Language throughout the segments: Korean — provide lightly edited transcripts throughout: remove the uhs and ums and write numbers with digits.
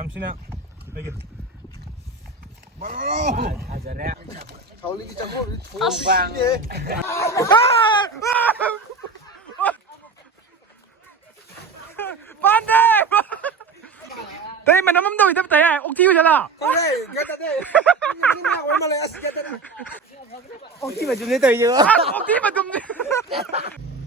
ꯌꯥꯝꯁꯤꯅ ꯑꯩꯒꯤ ꯊꯥꯖꯔꯦ ꯊꯥꯎꯂꯤꯒꯤ ꯆꯪꯐꯝ ꯊꯣꯡꯕꯥꯡꯅꯦ ꯄꯥꯟꯗꯦ ꯇꯩ ꯃꯅꯝ ꯑꯃ ꯇꯧꯏꯗꯕ ꯇꯥꯏ ꯑꯣꯛꯊꯤ ꯑꯣꯏꯖꯥꯠꯂ ꯀꯧꯔꯦ ꯒꯦꯠꯇꯗꯤ ꯃꯤꯅ ꯑꯣꯏ ꯃꯥꯜꯂꯦ ꯑꯁ ꯒꯦꯠꯇꯗꯤ ꯑꯣꯛꯊꯤ ꯃꯆꯨꯝꯅꯦ ꯇꯧꯔꯤꯁꯦ ꯑꯣꯛꯊꯤ ꯃꯇꯨꯝꯅꯤ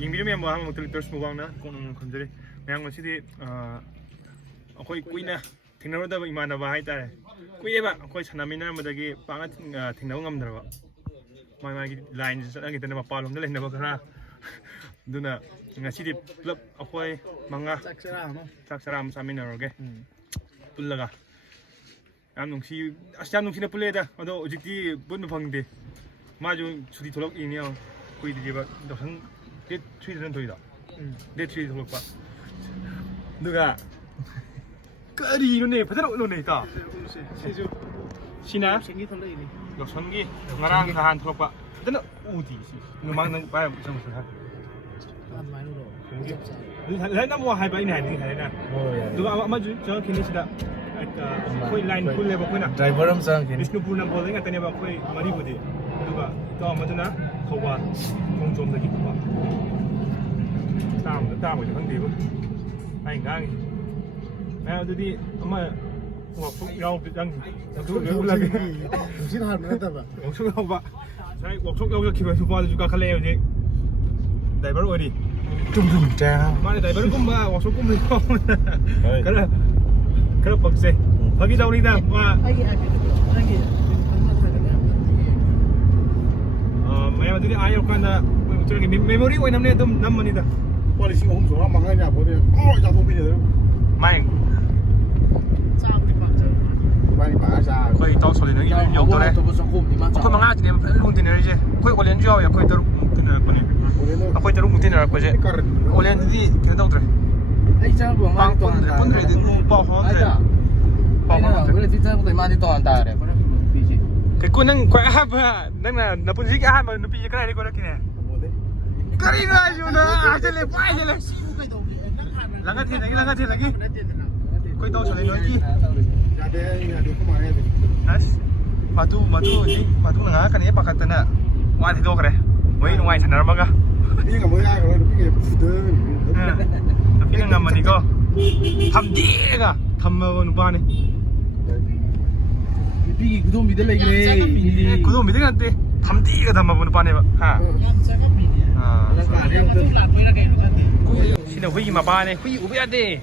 ꯌꯦꯡꯕꯤꯔꯝ ꯃꯌꯥꯝ ꯑꯍꯥꯟꯕꯃꯛꯇ ꯂꯤꯇꯔꯁ ꯃꯨꯕꯥꯡꯅ ꯀꯣꯟꯅ ꯈꯟꯖꯔꯤ ꯃꯌꯥꯝ ꯉꯁꯤꯗꯤ ꯑꯩꯈꯣꯏ ꯀꯨꯏꯅ ꯊꯦꯡꯅꯔꯨꯗꯕ ꯏꯃꯥꯟꯅꯕ ꯍꯥꯏꯇꯥꯔꯦ ꯀꯨꯏꯔꯦꯕ ꯑꯩꯈꯣꯏ ꯁꯥꯟꯅꯃꯤꯟꯅꯔꯝꯕꯗꯒꯤ ꯄꯥꯛꯅ ꯊꯦꯡꯅꯕ ꯉꯝꯗ꯭ꯔꯕ ꯃꯥꯒꯤ ꯂꯥꯏꯟꯁꯤ ꯆꯠꯅꯈꯤꯗꯅ ꯃꯄꯥꯟꯂꯣꯝꯗ ꯂꯩꯅꯕ ꯈꯔ ꯑꯗꯨꯅ ꯉꯁꯤꯗꯤ ꯄꯨꯂꯞ ꯑꯩꯈꯣꯏ 5 ꯆꯥꯛ ꯆꯔꯥ ꯑꯃ ꯆꯥꯃꯤꯟꯅꯔꯒꯦ ꯄꯨꯜꯂꯒ ꯌꯥꯝ ꯅꯨꯡꯁꯤꯅ ꯄꯨꯜꯂꯦꯗ ꯑꯗꯣ ꯍꯧꯖꯤꯛꯇꯤ ꯄꯨꯟꯕ ꯐꯪꯗꯦ 마주 주디 돌아오기네요. 거의 이제 막 너선 데 트위드는 도이다. 데 트위드 돌아올 봐. 누가 까리 이러네. 바다로 올라오네 있다. 시나? 생기 털레이네. 역성기 나랑 다한 돌아올 봐. 바다는 어디? 막는 봐야 무슨 무슨 하. 라이나 뭐 할 바이네 아니 하나. 누가 아마 저 기내시다. कोई लाइन फुल लेबो कोइना ड्राइवर हम संग विष्णुपुर न बोलें गतने बा कोई मरी बुदे दुगा तो मदना खवा खोंजोम दगी बा ताम ओइ खंदेबो आइ गांग ना अदुदी अमा वर्कशॉप याव जंग अदु रेगुलागे सिन हार नतबा वर्कशॉप यावबा साइ वर्कशॉप याव जखिबा सुपा जुका खले होजे ड्राइवर ओइदि तुम चा माने ड्राइवर गुम्बा वर्कशॉप गुम्बा करा 그럴 벅세. 거기다 우리다 와. 마야들이 아예 간다. 저기 메모리 오이 남네 좀 남만이다. 빨리 지금 엄청 망하냐 보네. 자 도비네. 마잉. 많이 마자. 거의 더 소리는 용도네. 거의 망하지 되면 롱디네 이제. 거의 올렌 줘야 거의 더 롱디네 거네. 거의 더 롱디네 할 거지. 올렌디 걔도 그래. 빵 분들이 뭐 하는데 원래 진짜 보다 많이 또 한다 그래. cái cô nâng quậy hấp à nâng là nó bún cái mà nó bị cái này đi cô đó kìa cái này là gì nữa à chơi lên quay chơi lên lắng nghe thiệt lagi quay đâu chơi lên nói gì batu nengah kan ini pakai tanah wah itu kere woi nungai channel baga ini nggak mau ya kalau tapi kayak putih tapi nengah mana kok tham dia kah tham mau numpah nih 이 구독 믿을 그래. 구독 믿을 간대. 담디가 담아보는 바네 봐. 하. 신의 후이 마바네. 후이 우비야 돼.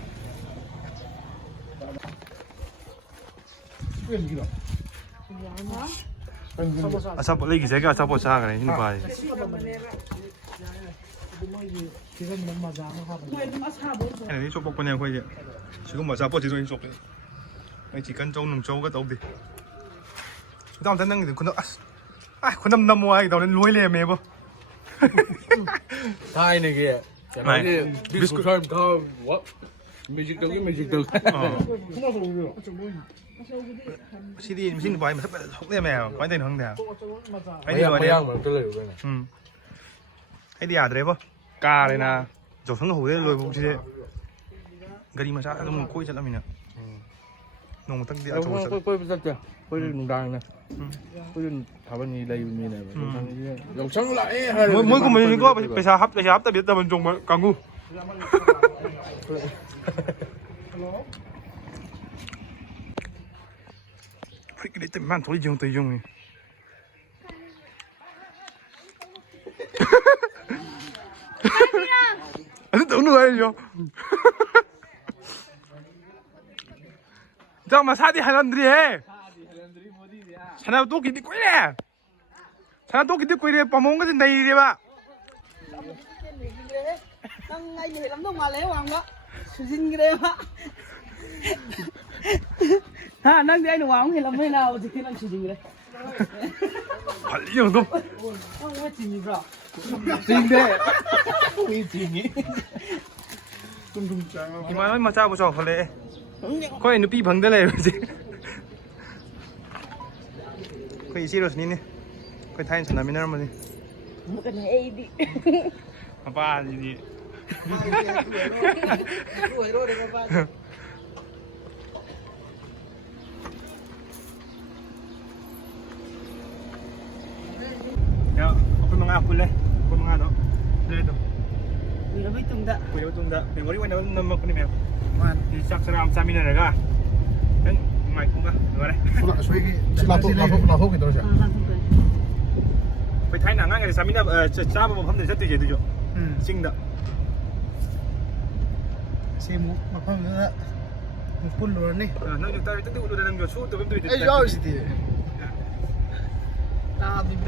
아사보 레기 제가 아사보 사 그래. 신의 바이. 아니 저 복권에 거기 지금 뭐 아사보 지도 인쪽. chỉ cần trâu nồng trâu cái tàu đi tao thấy năng thì con con năm mua ai tao lên lúi lên mày bơ hai này kìa này biscuit time thôi what magic được xin bài mà sắp không nghe mèo quay tên không nào cái gì mà đi ăn mà tôi lười vậy cái đi à đấy bơ cà này nè chỗ sống hủ đấy lười bụng gì đấy cái đi mà sao không cối chắc là mình nè nông tăng địa chỗ quay rất chưa quay nông đàng này quay thảo văn gì đây như này dòng sáng lại mỗi của mình có bây giờ hấp ta biết ta mình trồng càng ngu cái đấy tìm man thôi dùng này anh tưởng nữa anh vô 잠깐만 사디 할란드리 해. 사나 또 기디 꼬이래. 사나 또 기디 꼬이래. 빠몽 cái này đi ba. Đang ngay thì lắm đâu mà lấy hoàng đó. Xin cái đấy mà. Ha, đang đi anh hoàng thì làm thế nào thì đang sử dụng đấy. 빨리 정도. Không có gì rồi. xin đấy không gì nhỉ 이만 얼마 짜보자 그래. 거의 눈빛 방들래 이제. 거의 싫어서니네. 거의 타인 전남이네 할머니. Cái này đi. 아빠 이제. ꯄꯨꯜꯂꯦ ꯀꯨꯟ ꯃꯉꯥꯗꯣ ꯂꯩꯗꯣ ꯀꯨꯏꯔꯕꯩ ꯇꯨꯡꯗ ꯀꯨꯏꯔꯕ ꯃꯇꯨꯡꯗ ꯃꯦꯃꯣꯔꯤ ꯑꯣꯏꯅ ꯅꯝꯃꯛꯄꯅꯤ ꯃꯌꯥꯝ ꯆꯥꯛ ꯆꯔꯥ ꯑꯃ ꯆꯥꯃꯤꯟꯅꯔꯒ ꯈꯤꯇꯪ ꯅꯨꯡꯉꯥꯏꯊꯣꯛꯑꯒ ꯂꯣꯏꯔꯦ ꯂꯥꯊꯣꯛꯈꯤꯗꯧꯔꯁꯦ ꯑꯩꯈꯣꯏ ꯊꯥꯏꯅ ꯑꯉꯥꯡꯉꯩꯗ ꯆꯥꯃꯤꯟꯅꯕ ꯆꯥꯕ ꯃꯐꯝꯗ ꯆꯠꯇꯣꯏꯁꯦ ꯑꯗꯨꯁꯨ ꯆꯤꯡꯗ ꯁꯤꯃꯨꯛ ꯃꯐꯝꯗꯨꯗ ꯄꯨꯜꯂꯨꯔꯅꯤ ꯅꯪꯁꯨ ꯇꯪꯗꯤ ꯎꯠꯂꯨꯗ ꯅꯪꯁꯨ ꯁꯨ ꯇꯧꯕ ꯇꯧꯏꯗꯤ ꯑꯩ ꯌꯥꯎꯔꯤꯁꯤꯗꯤ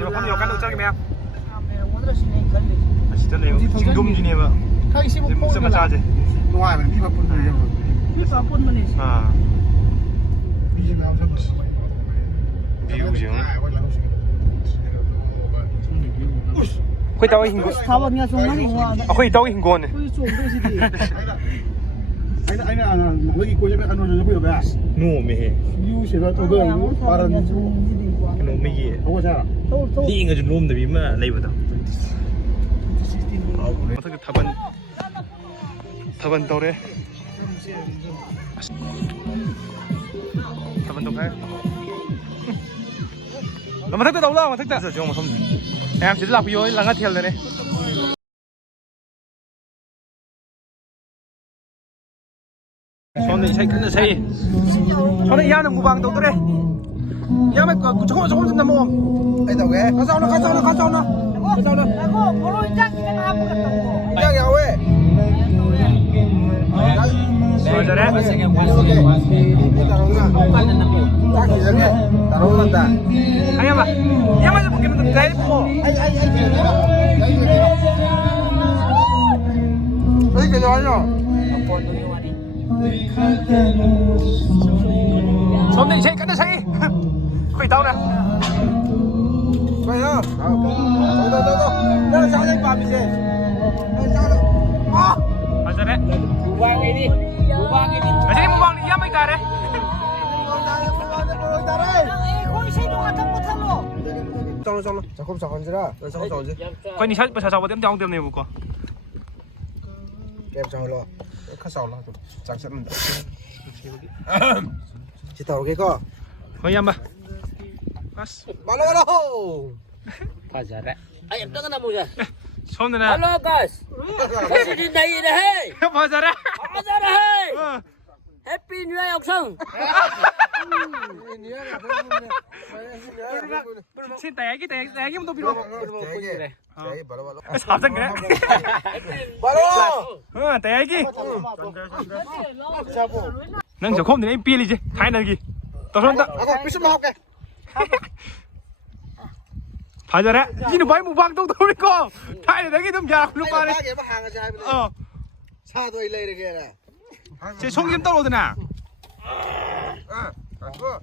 ꯃꯐꯝ ꯌꯧꯔꯀꯥꯟꯗ ꯆꯠꯒꯦ ꯃꯌꯥꯝ ꯂꯩꯔꯝꯒꯗ꯭ꯔ ꯁꯤꯅꯦ ꯑꯩ ꯈꯜꯂꯤꯁꯦ ꯑꯁꯤꯗ ꯂꯩꯕ ꯆꯤꯡꯗꯨꯝꯁꯤꯅꯦꯕ ꯈꯪꯉꯤ ꯁꯤꯕꯨ ꯃꯆꯥ ꯃꯆꯥꯁꯦ ꯅꯨꯡꯉꯥꯏꯕꯅꯤ ꯃꯤ ꯄꯨꯟꯕ ꯌꯦꯡꯕ ꯃꯤ ꯄꯥ ꯄꯨꯟꯕꯅꯦ ꯃꯤꯁꯨ ꯃꯌꯥꯝ ꯆꯠꯄꯁꯤ ꯚ꯭ꯌꯨꯁꯦ ꯑꯩꯈꯣꯏ ꯇꯧꯋꯤ ꯍꯤꯡꯒꯣꯜ ꯊꯥꯕꯜꯒ ꯆꯣꯡꯅꯔꯤ ꯋꯥꯗ ꯑꯩꯈꯣꯏ ꯇꯧꯋꯤ ꯍꯤꯡꯒꯣꯜꯅꯦ ꯑꯩꯈꯣꯏ ꯆꯣꯡꯗꯣꯏꯁꯤꯗꯤ ꯑꯩꯅ ꯅꯣꯏꯒꯤ ꯀꯣꯏꯖꯕ ꯀꯩꯅꯣꯗ ꯄꯨꯌꯣꯕ ꯅꯣꯝꯃꯦꯍꯦ ꯚ꯭ꯌꯨꯁꯤꯗ ꯇꯧꯗꯣꯏ ꯄꯥꯔꯟ ꯅꯣꯝꯃꯒꯤ ꯍꯧꯒꯠꯁꯦ ꯂꯦꯡꯉꯁꯨ ꯅꯣꯝꯗꯕꯤ ꯑꯃ ꯂꯩꯕꯗꯣ ꯃꯊꯛꯇ ꯊꯥꯕꯜ ꯇꯧꯔꯦ ꯊꯥꯕꯜ ꯇꯧꯈꯥꯏ ꯃꯊꯛꯇ ꯇꯧ ꯂꯥꯛꯑꯣ ꯃꯊꯛꯇ ꯆꯠꯁꯤ ꯃꯐꯝꯗ ꯃꯌꯥꯝ ꯁꯤꯗ ꯂꯥꯛꯄꯤꯌꯣ ꯂꯥꯡꯉꯊꯦꯜꯗꯅꯦ ꯁꯣꯝꯗ ꯏꯁꯩ ꯀꯟꯅ ꯁꯛꯏ ꯁꯣꯝꯗ ꯏꯌꯥꯝꯕ ꯃꯨꯛꯕꯥꯡ ꯇꯧꯗꯣꯔꯦ ꯏꯌꯥꯝꯕ ꯆꯈꯣꯝ ꯅꯝꯃꯣ ꯑꯩ ꯇꯧꯒꯦ ꯉꯥꯏꯈꯣ ꯄꯣꯂꯣ ꯏꯟꯖꯥꯡ ꯈꯤꯇꯪ ꯍꯥꯞꯄꯒ ꯇꯧꯋꯣ ꯏꯟꯖꯥꯡ ꯌꯥꯎꯋꯦ ꯐꯖꯔꯦ 이야마도 먹기는 잘 먹어. 어디 가져와요? 손님 이제 끝내세요. 거의 다 오네. 뭐야? 너. 나는 장생 밤이지. 아! 맞아네. 무방이니. 아직 무방이 이야마 가래. 잠깐. 잠깐지라. 잠깐지. 거의 니 살바 어디 엄청 때문에 먹고. 게임 잠깐로. 카사올라. 장쳤는데. 지타 오게고. 거의 이야마. bas. Malo. Pazara. Ay, ito ka na muna. 손으나. Hello guys. Kasi din tayo na hey. 맞아라. Pazara hey. Happy New Year Yoksong. 진짜 애기 뭐 필요. Jagi, balo. 사장 그래. Balo. 애기. 난 저거 없네. 삐리지. 타이너기. 떠선다. Ako, piso mo hawke. 맞아라. 이는 바이 무방동 돌리고. 타이너 내기 좀 잘. Ay, 루파리. bagay ba hanga sa habi. 어. Sado ilay regera. 제 송김 떨어오드나. Ako.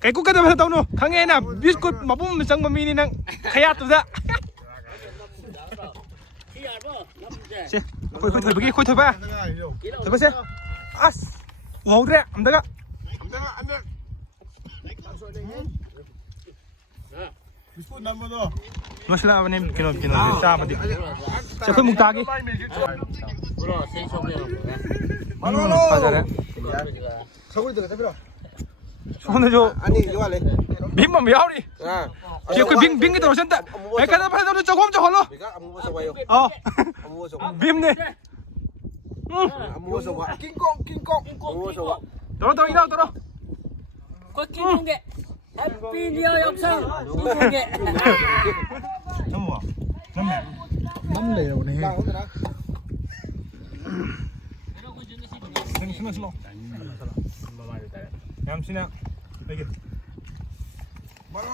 Cái cú cái đó tao nó thằng nghe nè biết cú mà bún mình sang mà mini năng khai át tụi ra. Chị, khôi bagi khôi thôi ba. Thôi ba xe. As. Wow đấy, am daga. Masla apa nih kilo bisa apa di? Siapa yang muntah lagi? Bro, say something. Malo. 맞아라. Saguli daga tabiro. 손을 줘. Ani, liwale. 빈만 미아우리. Ah. 뒤에 그 빙빙이 들어오셨다. 애까지 팔아도 조금 좀 헐러. Biga amu sa wayo. 어. Amu sa. 빔네. Amu sa wa. King Kong. Amu sa wa. 떨어 이나 떨어. Có kim không kệ. Happy New Year Yoksong. Kim không kệ. 넘어. 넘네. Lang ho na. 슬로. 얌신아. 여기. Malo.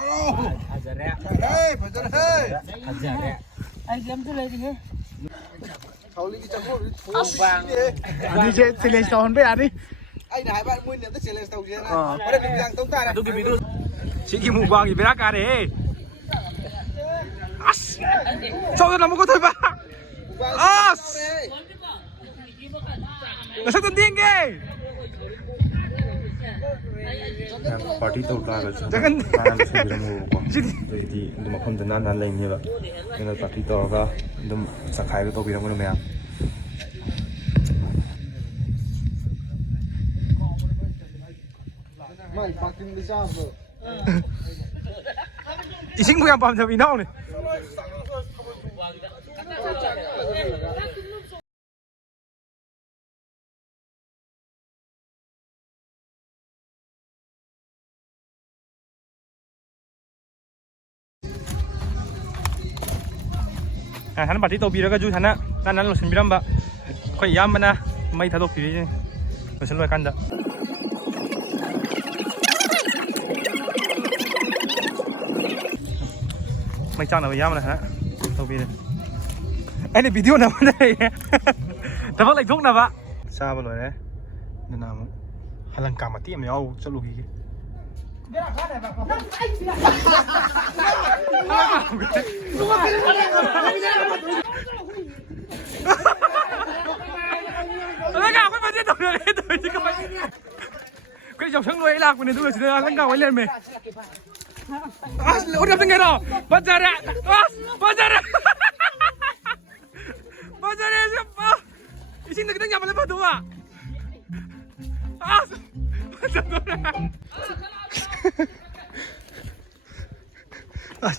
Pazara. Hey, pajar hey. Pazara. ai kiếm cái này thì thế Sauli ki chakho. 아니 이제 셀레스타 혼배 아니. Ai nãy bạn mua niệm tới challenge tàu gì này. Có được định dạng tông ta này. 지기 무광이 베라카레. 아스. 저거 너무 고토 봐. 아스. Nasa tunding ke? Party तो उतार कर Jangan. नाना से बिरम हो को jadi dum kon dan nan lai ni ba ina party to ga dum sakai to biram no mya Mai parking đi ra mà. 이 친구 양반 저 이나오네. ท่านบัตรที่โตบีแล้วก็จูท่านนะด้านนั้นเราฉันมีลำบะค่อยย้ำมันนะไม่ทัดตกปีนี่เราฉันรวยกันเด้อไม่จ้างเราไปย้ำนะฮะโตบีเลยไอ้เนี่ยวิดีโอนะมันได้แต่ว่าอะไรทุกนะวะทราบเลยนะนั่นน่ะมึงฮัลลังกามาที่ไม่เอาจะลุกอีกแล้วก็ไม่ได้ตัวเลยตัวจริงก็ไม่ก็จะช่างรวยหลักมันเนี่ยตัวเสือแล้วก็ไว้เล่นไหมudah dengar pacara pacara pacara siapa isin kita nyampe lepas tu ah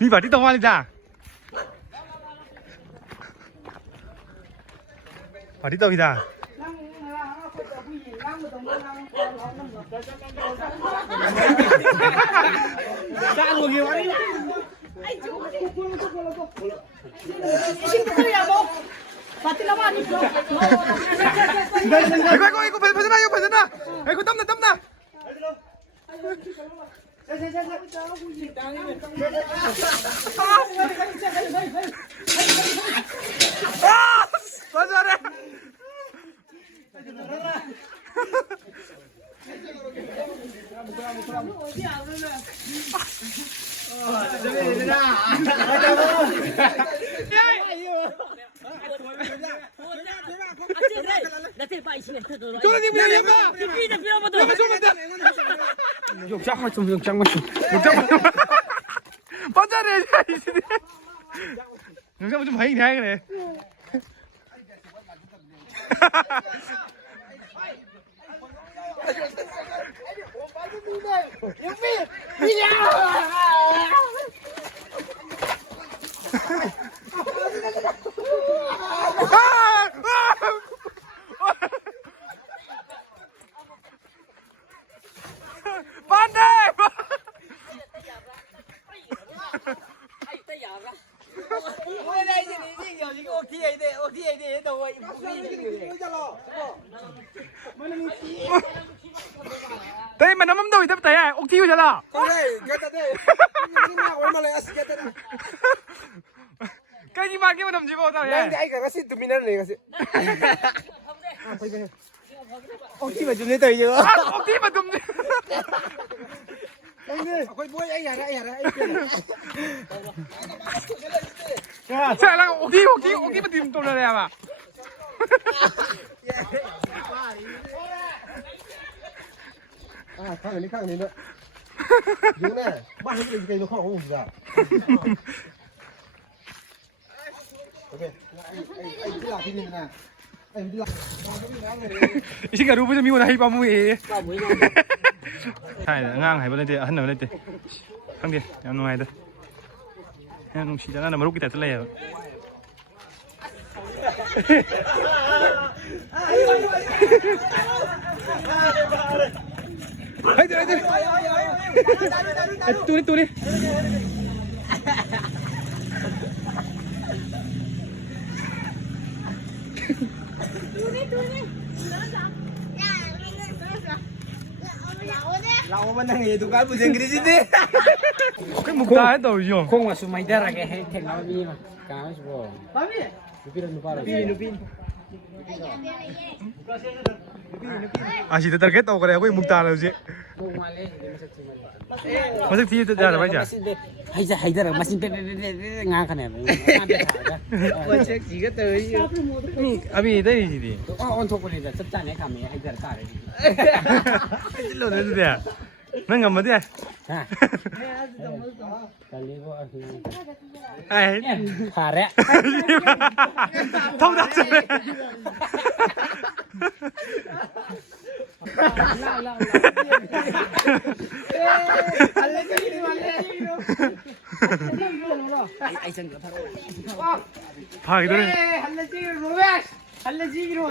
มีบัตรที่ตรงมาเลยจ้าบัตรที่ตรงพี่จ้าจ้างลงกี่วันAku pasana yuk pasana. Aku tamna. Pasana. Coba ni punya apa? Kita punya apa tu? Jom macam. Pasal dia di sini. Jom macam main dah ni. Pandai. Tapi mana mampu tu itu betul ya? Okey je lah. Kata deh. Ini nak orang Malaysia asli kata deh. Kau ni makan mana macam mana ya? Nanti ayah kasih dominan ni kasih. Okey macam ni tu je. Okey macam ni. Aku buat ayah. Saya lah okey macam tu lah apa?ข้างนี้ด้วยยิงแน่บ้านนี้เป็นตัวข้อของผมจ้ะโอเคไอ้ที่หลักที่นี่นะไอ้ที่หลัก Isi kat rupa macam mana hidup kamu ni? Hai, ngang hai boleh dia, anu boleh dia. Kang dia, yang nungai tu. Yang nung si jalan nama ruk kita tu lah ya. Hai tu. Tu ni. Lawa mana ni tu kan bahasa Inggeris ini. Kau muka itu je. Kung masuk main darah ke teknologi mah, kau semua. Lupin. Asyik terkait tahu kalau aku muka lah je. Masuk sini tu dah apa je? Haidar masih ngang kan ya. Macam jika tu. Ni, abi dari sini. Oh, untuk boleh dah. Cepat ni kami Haidar kar. Lo tu dia. Mana kamu dia? Ha. Kali gua Hai. Pare. Tahu dah je. ai chân của thằng 파이들은 할래지 로베스 할래지기로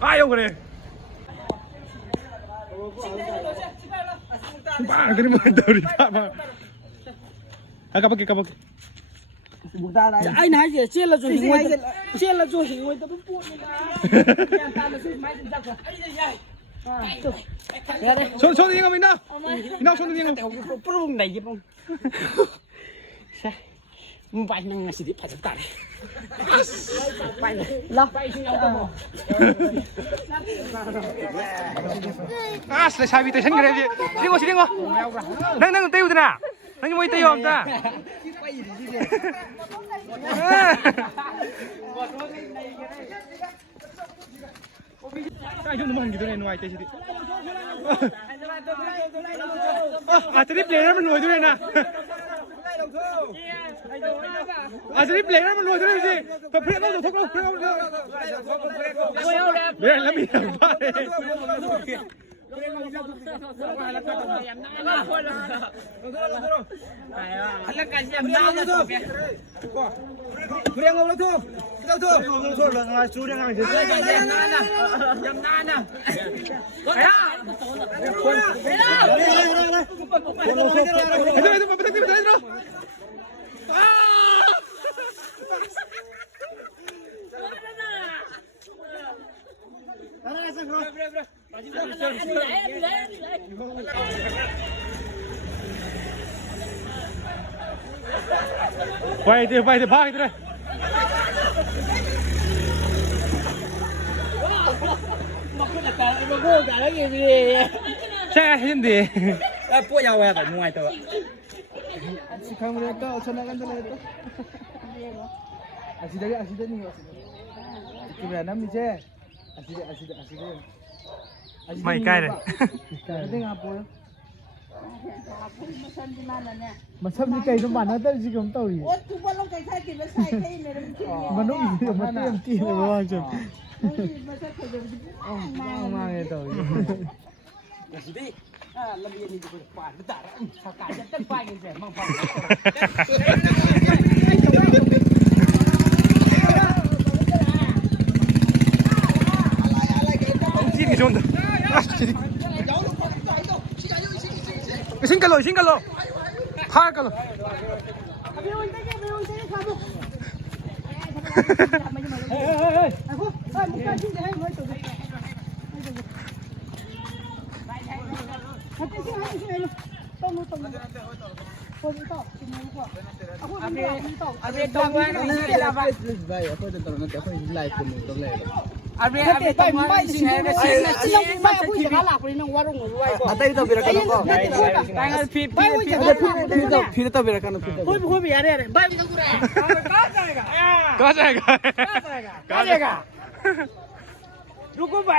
아요 그래. 막 그러면 우리 다 막. 아 가볼게. ai nói gì chia là rồi hình chia là rồi hình người ta bút bút ta là xin máy xin giặc rồi 손 이거 민나. 민나 손 이거. prung này gì khôngมึงไปนั่งสิดิผัดตัดไปเลยแล้วไปที่เอาตัว 아, 진짜 샤비 때 생겨야지. 링거. 난 떼우드나. 난 뭐 떼요 없다. 아, 형 너무 한기도 해. 누가 이때 시디. 아, 트리플레이라면 누가 이러나. 아, 트리플레이라면 누가 이러지. 프레 넣어. 왜 라미야. Quay đi, ba cái đây. Xe hình gì? bố giàu à tại ngoài tờ 시카무레가 어쩌나간다래도. 아시다니. 그래 남이제. 아시데. Mày cay này. 근데 가 보여. 마sam니 cây 좀 많아들 지금 떠오리. ô chú bố long cảnh sát thì nó sai cái này nó chịu mà nó gì mà tiêm kia mà bao giờ. mà sao phải được mang 떠오리. gì đi làm gì thì phải phải tất cả sao cả rất tất phải như vậy mang phải Xin 좋은데. 신갈로. 파갈로. 가자가. 누구 봐?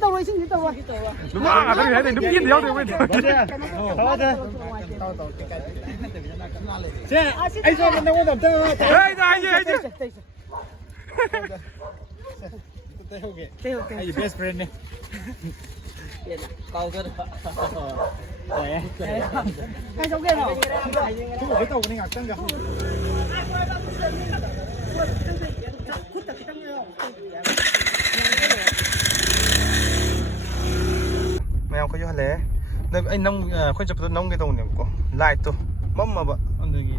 đâu sinh đâu rồi. Đúng à, cái này đúng nhiên theo được bên. Ai cho mình đâu làm tơ. Đây ai chứ. Ai best friend này. câu cái Ai giống kia nào? Chú cái tàu này ngạc tăng cả. Mèo có vô lẽ. Đây anh nông khơi chụp tôi nông cái tàu này có lại tôi mắm mà bạn ăn được gì?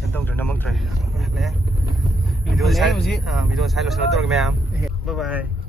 Xem tàu rồi nó măng trời lẽ. Video sai rồi, video sai rồi xin lỗi tôi các mẹ. Bye bye.